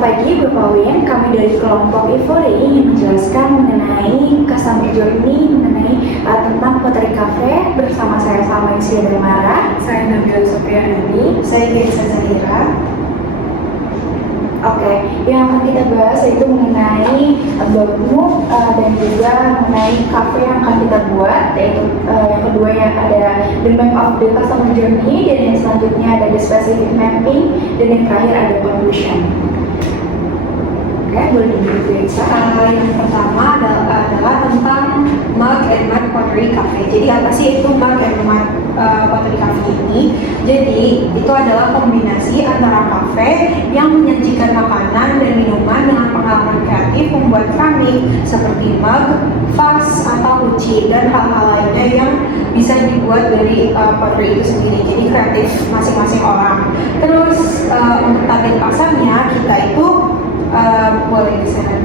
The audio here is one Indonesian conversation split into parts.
Selamat pagi Bapak Win, kami dari kelompok Ivory ingin menjelaskan mengenai customer journey, mengenai tentang Pottery Cafe. Bersama saya Salma Isia Darmara, Saya Nabila Sofiani, saya Gaisa Zahira. Oke, yang akan kita bahas yaitu mengenai blogmu dan juga mengenai cafe yang akan kita buat, yaitu yang kedua yang ada the map of the customer journey, dan yang selanjutnya ada the specific mapping, dan yang terakhir ada conclusion. Oke, boleh dibuat. Yang pertama adalah tentang Mug and Mud Pottery Cafe. Jadi apa sih itu Mug and Mud Pottery Cafe ini? Jadi itu adalah kombinasi antara kafe yang menyajikan makanan dan minuman dengan pengalaman kreatif membuat keramik seperti mug, vas, atau uci, dan hal-hal lainnya yang bisa dibuat dari pottery itu sendiri. Jadi kreatif masing-masing orang. Terus untuk target pasarnya kita itu boleh disana.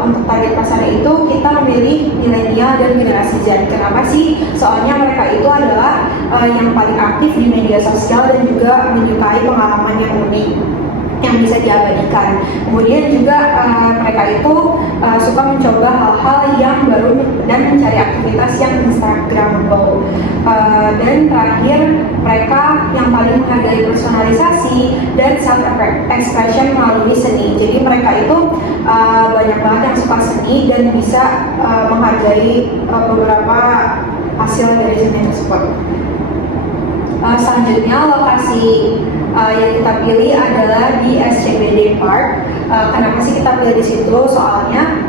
Untuk target pasar itu kita memilih milenial dan generasi Z. Kenapa sih? Soalnya mereka itu adalah yang paling aktif di media sosial dan juga menyukai pengalaman yang unik yang bisa diabadikan. Kemudian juga mereka itu suka mencoba hal-hal yang baru dan mencari aktivitas yang Instagramable. Dan terakhir, mereka yang paling menghargai personalisasi dan self expression melalui seni. Jadi mereka itu banyak banget yang suka seni dan bisa menghargai beberapa hasil dari seni tersebut. Selanjutnya lokasi yang kita pilih adalah di SCBD Park. Kenapa sih kita pilih di situ? Soalnya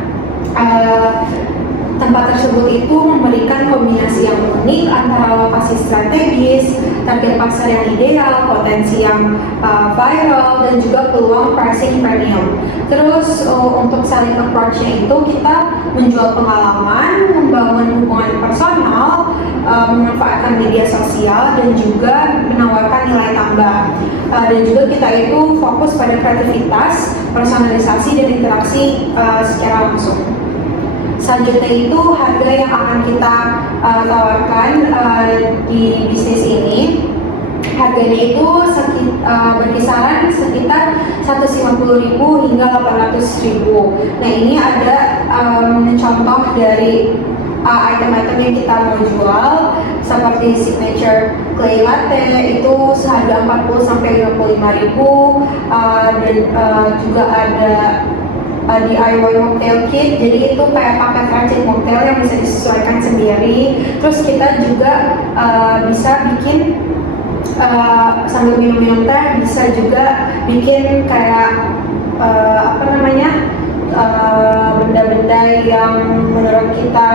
tempat tersebut itu memberikan kombinasi yang unik antara lokasi strategis, target pasar yang ideal, potensi yang viral, dan juga peluang pricing premium. Terus untuk selling approach-nya itu kita menjual pengalaman, membangun hubungan personal, memanfaatkan media sosial, dan juga menawarkan nilai tambah. Dan juga kita itu fokus pada kreativitas, personalisasi, dan interaksi secara langsung. Selanjutnya itu harga yang akan kita tawarkan di bisnis ini. Harganya itu berkisaran sekitar 150.000 hingga 800.000. Nah, ini ada contoh dari item-item yang kita mau jual, seperti signature clay latte itu seharga 40 sampai 55.000, dan juga ada DIY mocktail kit. Jadi itu kayak paket racik mocktail yang bisa disesuaikan sendiri. Terus kita juga bisa bikin sambil minum-minum teh, bisa juga bikin kayak benda-benda yang menurut kita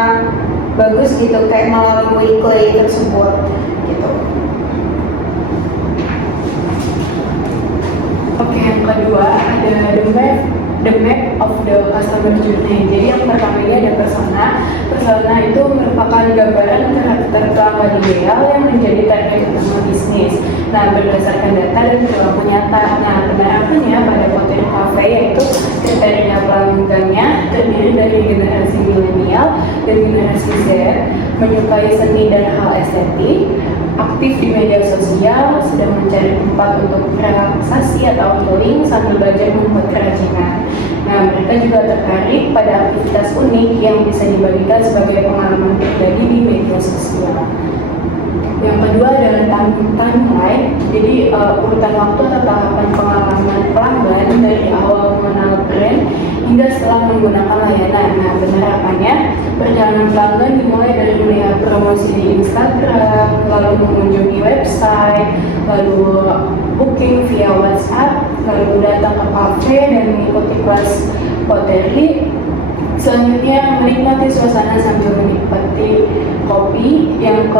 bagus gitu, kayak melalui clay tersebut gitu. Oke, yang kedua ada the map of the customer journey. Jadi yang pertama ini ada persona. Persona itu merupakan gambaran karakter pelanggan ideal yang menjadi target utama bisnis. Nah, berdasarkan data dan perilaku nyata. Nah, penerapannya pada Pottery Cafe yaitu kriteria pelanggannya terdiri dari generasi milenial dan generasi Z, menyukai seni dan hal estetik, aktif di media sosial, sedang mencari tempat untuk relaksasi atau healing sambil belajar membuat kerajinan. Nah, mereka juga tertarik pada aktivitas unik yang bisa dibagikan sebagai pengalaman pribadi di media sosial. Yang kedua adalah timeline. Jadi urutan waktu atau tahapan pengalaman pelanggan dari awal mengenal brand hingga setelah menggunakan layanan. Nah, penerapannya perjalanan pelanggan dimulai dari melihat promosi di Instagram, lalu mengunjungi website, lalu booking via WhatsApp, lalu datang ke kafe dan mengikuti kelas pottery. Selanjutnya menikmati suasana sambil menikmati kopi. Yang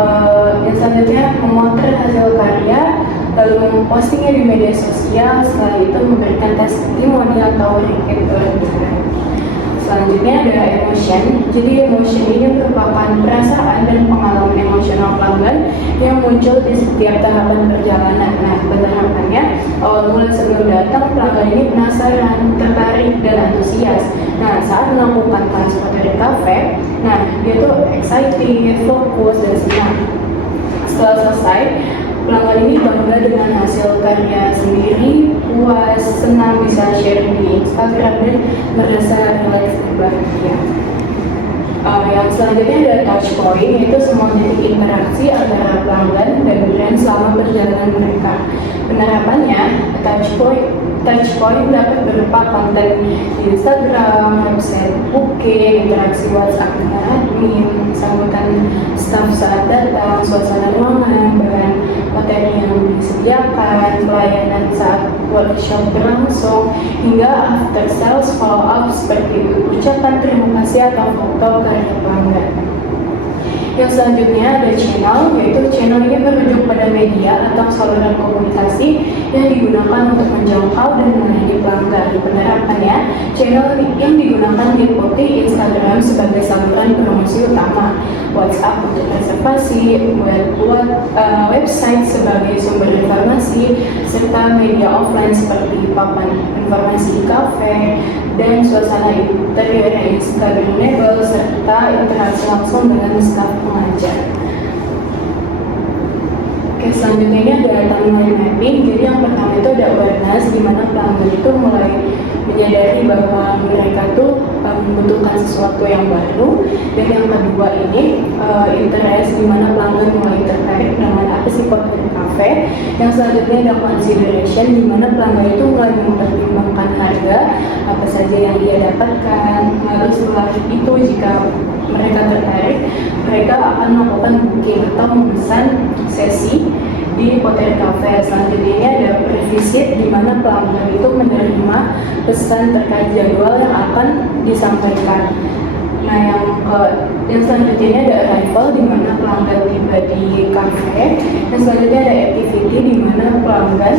selanjutnya memotret hasil karya, lalu mempostingnya di media sosial. Setelah itu memberikan testimoni atau repeat order. Selanjutnya ada emotion. Jadi emotion ini merupakan perasaan dan pengalaman emosional pelanggan yang muncul di setiap tahapan perjalanan. Nah, penerapannya awal mula sebelum datang pelanggan ini penasaran, tertarik, dan antusias. Nah, saat melakukan kelas Pottery Cafe, nah dia tuh excited, fokus, dan senang. Setelah selesai, pelanggan ini bangga dengan hasil karya sendiri, puas, senang bisa share di Instagram dan merasa relax dan bahagia. Yang selanjutnya ada touch point, yaitu semua titik interaksi antara pelanggan dan brand selama perjalanan mereka. Penerapannya, touch point dapat berupa konten di Instagram, website booking, interaksi WhatsApp dengan admin, sambutan staff saat datang, suasana ruangan, bahan materi yang disediakan, pelayanan saat workshop berlangsung, hingga after sales follow up seperti ucapan terima kasih atau foto karya pelanggan. Yang selanjutnya ada channel, yaitu channel ini merujuk pada media atau saluran komunikasi yang digunakan untuk menjangkau dan melayani pelanggan. Penerapannya, channel yang digunakan meliputi Instagram sebagai saluran promosi utama, WhatsApp untuk reservasi, website sebagai sumber informasi, serta media offline seperti papan informasi kafe dan suasana interior yang Instagramable serta interaksi langsung dengan staf pengajar. Oke, selanjutnya ini ada timeline mapping. Jadi yang pertama itu ada awareness, di mana pelanggan itu mulai menyadari bahwa mereka tuh membutuhkan sesuatu yang baru. Dan yang kedua ini interest, di mana pelanggan mulai tertarik dengan apa sih potensi kafe. Yang selanjutnya ada consideration, di mana pelanggan itu mulai mempertimbangkan harga apa saja yang dia dapatkan. Lalu setelah itu jika mereka tertarik, mereka akan melakukan booking atau memesan sesi di Pottery Cafe. Selanjutnya ini ada pre-visit, di mana pelanggan itu menerima pesan terkait jadwal yang akan disampaikan. Nah, yang selanjutnya ini ada arrival, di mana pelanggan tiba di cafe. Dan selanjutnya ada activity, di mana pelanggan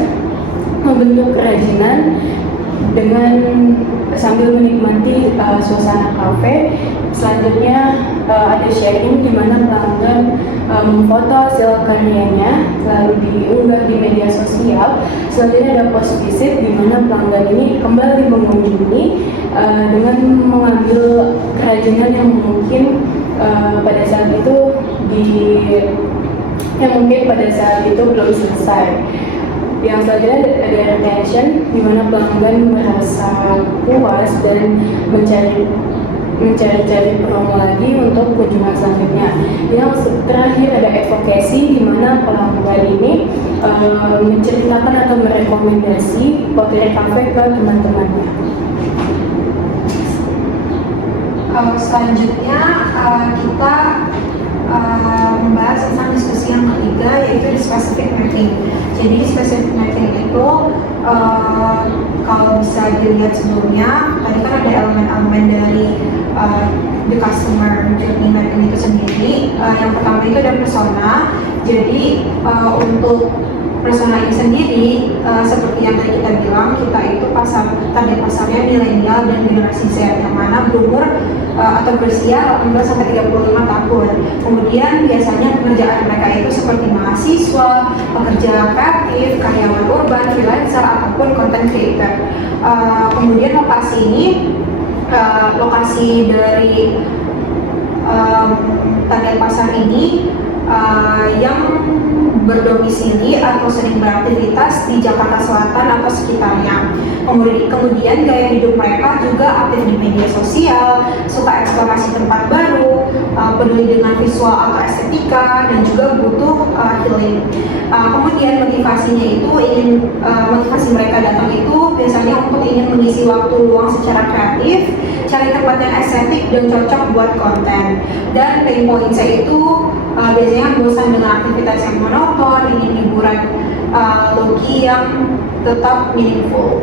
membentuk kerajinan dengan sambil menikmati suasana kafe. Selanjutnya ada sharing, di mana pelanggan memfoto hasil karyanya lalu diunggah di media sosial. Selanjutnya ada post visit, di mana pelanggan ini kembali mengunjungi dengan mengambil kerajinan yang mungkin pada saat itu belum selesai. Yang selanjutnya ada retention, di mana pelanggan merasa puas dan mencari promo lagi untuk kunjungan selanjutnya. Yang terakhir ada advocacy, di mana pelanggan ini menceritakan atau merekomendasi Pottery Cafe ke teman-temannya. Selanjutnya kita membahas tentang diskusi yang ketiga, yaitu di specific mapping. Jadi specific mapping itu kalau bisa dilihat sebelumnya, tadi kan ada elemen-elemen dari the customer journey mapping itu sendiri. Yang pertama itu ada persona. Jadi untuk persona ini sendiri, seperti yang tadi kita bilang, kita itu target pasarnya milenial dan generasi Z, yang mana berumur atau berusia 18-35 tahun. Kemudian biasanya pekerjaan mereka itu seperti mahasiswa, pekerja kreatif, karyawan urban, freelancer, ataupun content creator. Kemudian lokasi dari target pasar ini yang berdomisili atau sering beraktivitas di Jakarta Selatan atau sekitarnya. Kemudian gaya hidup mereka juga aktif di media sosial, suka eksplorasi tempat baru, peduli dengan visual atau estetika, dan juga butuh healing. Kemudian motivasi mereka datang itu biasanya untuk ingin mengisi waktu luang secara kreatif, cari tempat yang estetik dan cocok buat konten. Dan pain point-nya itu biasanya bosan dengan aktivitas yang monoton, ingin hiburan low-key yang tetap meaningful.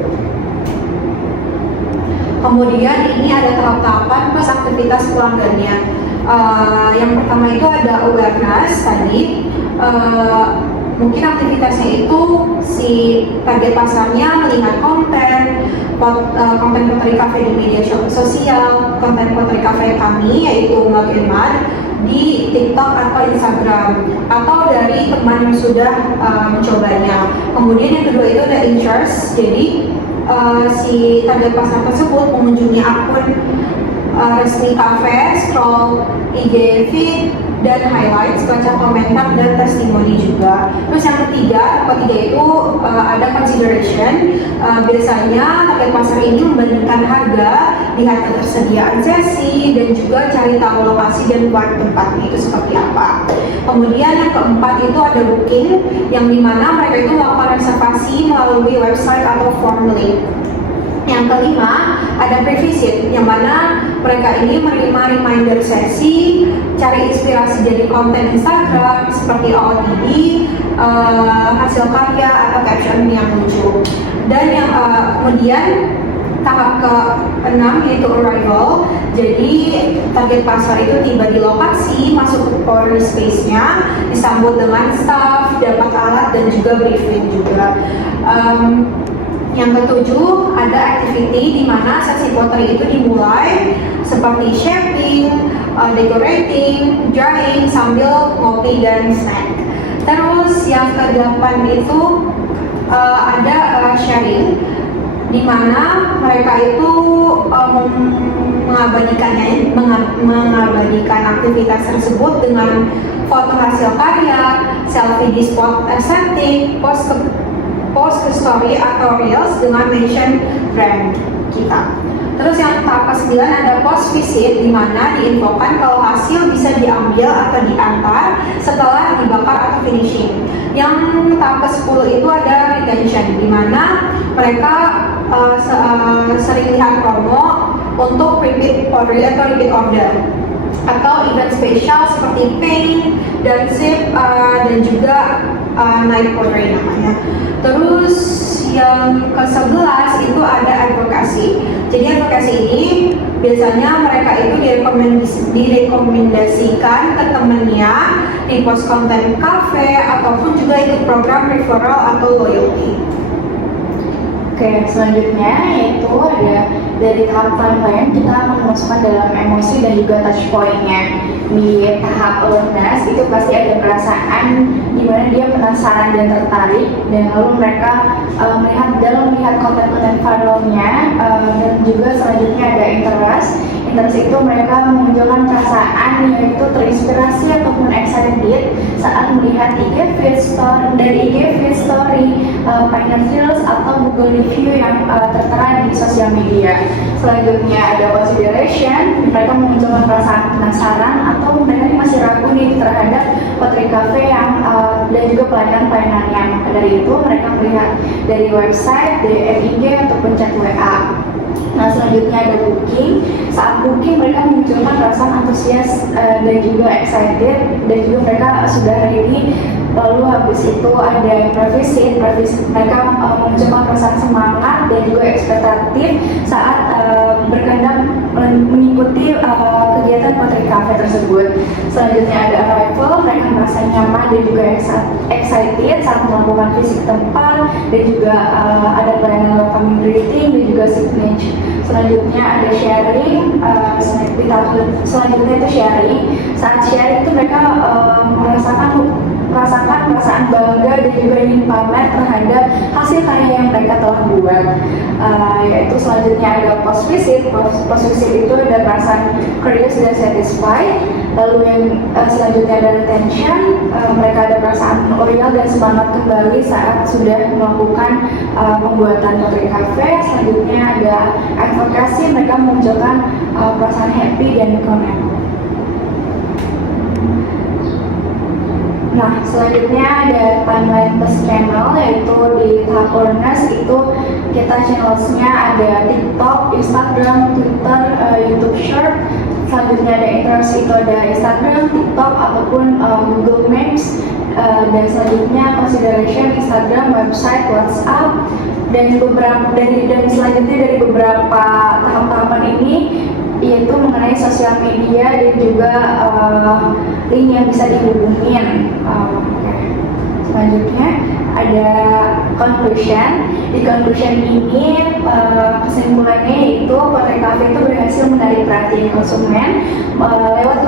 Kemudian ini ada tahap-tahapan plus aktivitas pelanggannya. Yang pertama itu ada awareness tadi. Mungkin aktivitasnya itu si target pasarnya melihat konten Pottery Cafe di media sosial, konten Pottery Cafe kami yaitu Mug and Mud di TikTok atau Instagram, atau dari teman yang sudah mencobanya. Kemudian yang kedua itu ada interest. Jadi si target pasar tersebut mengunjungi akun resmi kafe, scroll IG feed, dan highlights, baca komentar dan testimoni juga. Terus yang ketiga itu ada consideration. Biasanya target pasar ini membandingkan harga, lihat ketersediaan sesi, dan juga cari tahu lokasi dan buat tempatnya itu seperti apa. Kemudian yang keempat itu ada booking, yang dimana mereka itu melakukan reservasi melalui website atau form link. Yang kelima ada pre-visit, yang mana mereka ini menerima reminder sesi, cari inspirasi dari konten Instagram seperti OOTD, hasil karya atau caption yang lucu. Dan yang kemudian tahap ke-6 yaitu arrival. Jadi target pasar itu tiba di lokasi, masuk ke core space-nya, disambut dengan staff, dapat alat dan juga briefing juga. Yang ketujuh ada activity di mana sesi pottery itu dimulai seperti shaping, decorating, drawing sambil ngopi dan snack. Terus yang ke-8 itu ada sharing, di mana mereka itu mengabadikan aktivitas tersebut dengan foto hasil karya, selfie di spot estetik, post ke story atau reels dengan mention brand kita. Terus yang tahap ke-9 ada post visit, di mana diinfokan kalau hasil bisa diambil atau diantar setelah dibakar atau finishing. Yang tahap ke-10 itu ada retention, di mana mereka sering lihat promo untuk repeat order atau repeat order atau event spesial seperti paint dan zip dan juga night pottery namanya. Terus yang ke-11 itu ada advokasi. Jadi advokasi ini biasanya mereka itu direkomendasikan ke temennya di post konten cafe ataupun juga ikut program referral atau loyalty. Oke, selanjutnya yaitu ada dari tahap timeline kita memasukkan dalam emosi dan juga touch point-nya. Di tahap awareness itu pasti ada perasaan di mana dia penasaran dan tertarik, dan lalu mereka melihat konten-konten viralnya, dan juga selanjutnya ada interest. Interest itu mereka menunjukkan perasaan yaitu terinspirasi ataupun excited saat melihat IG feed story, Pinterest Reels atau Google Review yang tertera di sosial media. Selanjutnya ada consideration, mereka menunjukkan perasaan penasaran atau mereka masih ragu nih terhadap pottery cafe yang dan juga pelayanan-pelayanannya. Maka dari itu mereka melihat dari website, dari IG ataupun chat WA. Nah, selanjutnya ada booking. Saat booking mereka menunjukkan perasaan antusias dan juga excited, dan juga mereka sudah ready. Lalu habis itu ada pre-visit mereka menunjukkan perasaan semangat dan juga ekspektatif saat berkehendak mengikuti kegiatan pottery cafe tersebut. Selanjutnya ada arrival, mereka merasa nyaman dan juga excited saat melakukan visit tempat, dan juga ada pelayanan welcome greeting dan juga signature. Selanjutnya ada sharing, selanjutnya itu sharing. Saat sharing itu mereka merasakan perasaan bangga dan juga ingin pamer terhadap hasil karya yang mereka telah buat. Yaitu selanjutnya ada post visit itu ada perasaan curious dan satisfied. Lalu yang selanjutnya ada retention, mereka ada perasaan loyal dan semangat kembali saat sudah melakukan pembuatan pottery cafe. Selanjutnya ada advokasi, mereka menunjukkan perasaan happy dan connect. Nah, selanjutnya ada timeline plus channel, yaitu di tahap awareness itu kita channelsnya ada TikTok, Instagram, Twitter, YouTube Short. Selanjutnya ada interest itu ada Instagram, TikTok ataupun Google Maps. Dan selanjutnya consideration Instagram, website, WhatsApp, dan selanjutnya dari beberapa tahap-tahapan ini yaitu mengenai sosial media dan juga link yang bisa dihubungin. Selanjutnya ada conclusion. Di conclusion ini kesimpulannya yaitu pottery cafe itu berhasil menarik perhatian konsumen lewat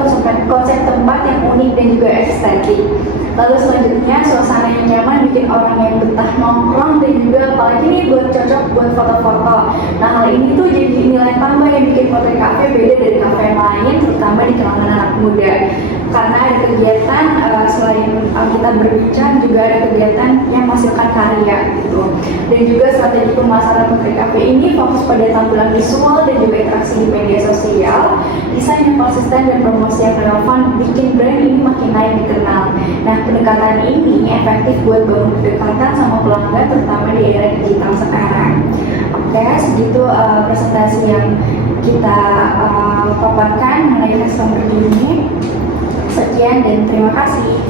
konsep tempat yang unik dan juga estetik. Lalu selanjutnya, suasana yang nyaman bikin orang yang betah nongkrong dan juga apalagi nih cocok buat foto-foto. Nah, hal ini tuh jadi nilai tambah yang bikin Pottery Cafe beda dari kafe yang lain, terutama di kalangan anak muda. Karena ada kegiatan selain kita berbincang, juga ada kegiatan yang menghasilkan karya gitu. Dan juga strategi pemasaran Pottery Cafe ini fokus pada tampilan visual dan juga interaksi di media sosial, desain yang konsisten dan promosi yang relevan bikin brand ini makin naik dikenal. Nah, pendekatan ini efektif buat bangun kedekatan sama pelanggan, terutama di era digital sekarang. Oke, segitu presentasi yang kita paparkan mengenai customer journey. Sekian dan terima kasih.